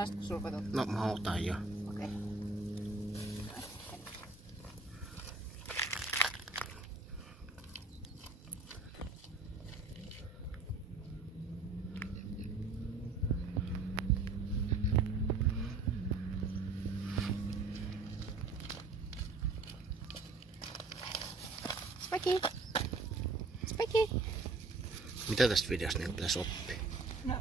Haluaisitko sulla katot? No mä otan jo. Okei. Spikey! Spikey! Mitä tästä videosta niin pitäisi oppia? No.